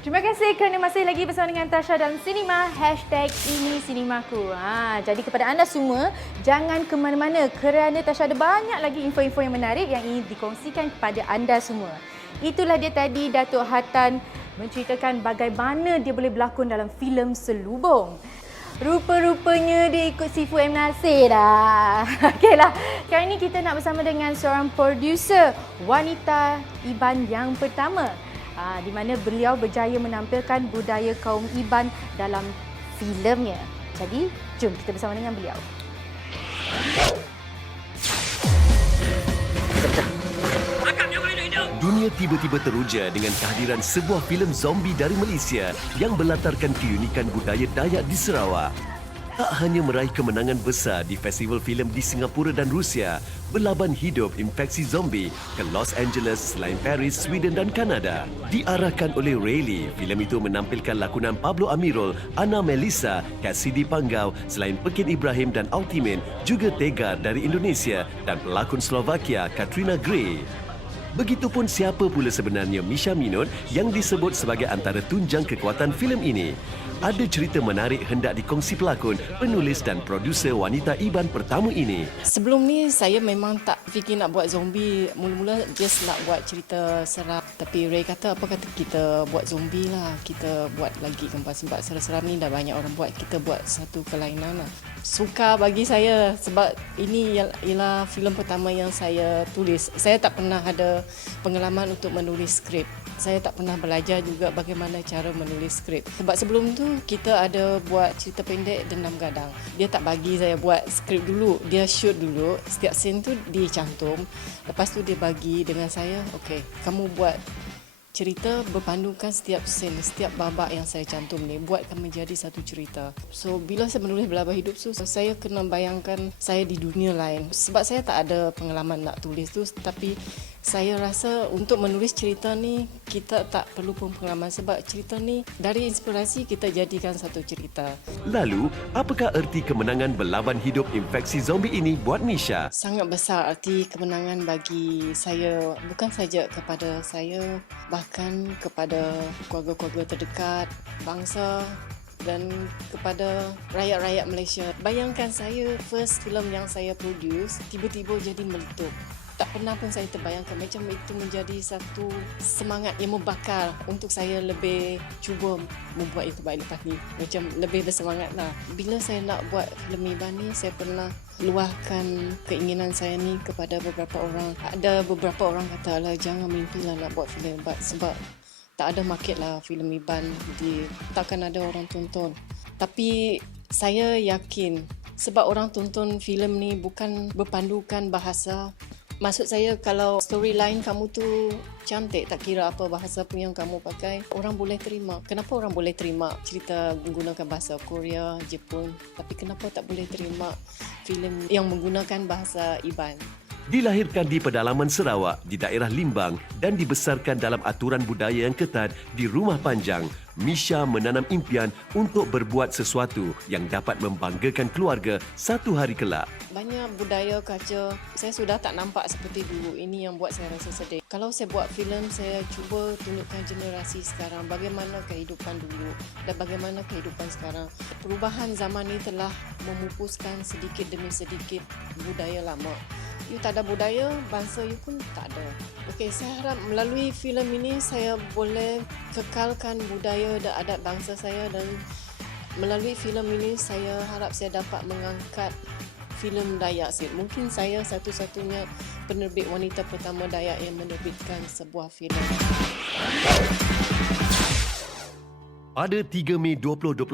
Terima kasih kerana masih lagi bersama dengan Tasha dalam Cinema, #IniCinemaku. Jadi kepada anda semua, jangan ke mana-mana kerana Tasha ada banyak lagi info-info yang menarik yang ingin dikongsikan kepada anda semua. Itulah dia tadi Datuk Hatan menceritakan bagaimana dia boleh berlakon dalam filem Selubung. Rupa-rupanya dia ikut Sifu M. Nasir dah. Okeylah, kali ini kita nak bersama dengan seorang produser wanita Iban yang pertama. Di mana beliau berjaya menampilkan budaya kaum Iban dalam filemnya. Jadi, jom kita bersama dengan beliau. Dunia tiba-tiba teruja dengan kehadiran sebuah filem zombie dari Malaysia yang berlatarkan keunikan budaya Dayak di Sarawak. Tak hanya meraih kemenangan besar di festival filem di Singapura dan Rusia, berlaban hidup infeksi zombie ke Los Angeles selain Paris, Sweden dan Kanada. Diarahkan oleh Rayleigh, filem itu menampilkan lakonan Pablo Amirul, Ana Melissa, Cassidy Panggau, selain Pekin Ibrahim dan Ultimate, juga Tegar dari Indonesia dan pelakon Slovakia Katrina Gray. Begitupun siapa pula sebenarnya Misha Minot yang disebut sebagai antara tunjang kekuatan filem ini. Ada cerita menarik hendak dikongsi pelakon, penulis dan produser wanita Iban pertama ini. Sebelum ni saya memang tak fikir nak buat zombie. Mula-mula just nak buat cerita seram. Tapi Ray kata apa kata kita buat zombie lah. Kita buat lagi gambar sebab seram-seram ni dah banyak orang buat. Kita buat satu kelainan lah. Suka bagi saya sebab ini ialah filem pertama yang saya tulis. Saya tak pernah ada pengalaman untuk menulis skrip. Saya tak pernah belajar juga bagaimana cara menulis skrip. Sebab sebelum tu kita ada buat cerita pendek Dendam Gadang. Dia tak bagi saya buat skrip dulu. Dia shoot dulu. Setiap scene tu dicantum. Lepas tu dia bagi dengan saya, okey, kamu buat cerita berpandukan setiap scene, setiap babak yang saya cantum ni buatkan menjadi satu cerita. So bila saya menulis Belabah Hidup tu, saya kena bayangkan saya di dunia lain. Sebab saya tak ada pengalaman nak tulis tu, tapi saya rasa untuk menulis cerita ni kita tak perlu pun pengalaman sebab cerita ni dari inspirasi kita jadikan satu cerita. Lalu, apakah erti kemenangan berlaban hidup infeksi zombie ini buat Misha? Sangat besar arti kemenangan bagi saya, bukan saja kepada saya, bahkan kepada keluarga-keluarga terdekat, bangsa dan kepada rakyat-rakyat Malaysia. Bayangkan saya, first film yang saya produce, tiba-tiba jadi meletup. Tak pernah pun saya terbayangkan macam itu menjadi satu semangat yang membakar untuk saya lebih cuba membuat yang terbaik lepas ni. Macam lebih bersemangat lah. Bila saya nak buat filem Iban ni, saya pernah luahkan keinginan saya ni kepada beberapa orang. Ada beberapa orang kata, alah jangan mimpilah nak buat filem Iban sebab tak ada market lah filem Iban. Takkan ada orang tonton. Tapi saya yakin sebab orang tonton filem ni bukan berpandukan bahasa. Maksud saya kalau storyline kamu tu cantik, tak kira apa bahasa pun yang kamu pakai, orang boleh terima. Kenapa orang boleh terima cerita menggunakan bahasa Korea, Jepun, tapi kenapa tak boleh terima filem yang menggunakan bahasa Iban? Dilahirkan di pedalaman Sarawak, di daerah Limbang dan dibesarkan dalam aturan budaya yang ketat di Rumah Panjang, Misha menanam impian untuk berbuat sesuatu yang dapat membanggakan keluarga satu hari kelak. Banyak budaya kaca saya sudah tak nampak seperti dulu. Ini yang buat saya rasa sedih. Kalau saya buat filem, saya cuba tunjukkan generasi sekarang bagaimana kehidupan dulu dan bagaimana kehidupan sekarang. Perubahan zaman ini telah memupuskan sedikit demi sedikit budaya lama. You tak ada budaya, bangsa you pun tak ada. Okey, saya harap melalui filem ini saya boleh kekalkan budaya dan adat bangsa saya dan melalui filem ini saya harap saya dapat mengangkat filem Dayak. Mungkin saya satu-satunya penerbit wanita pertama Dayak yang menerbitkan sebuah filem. Pada 3 Mei 2021,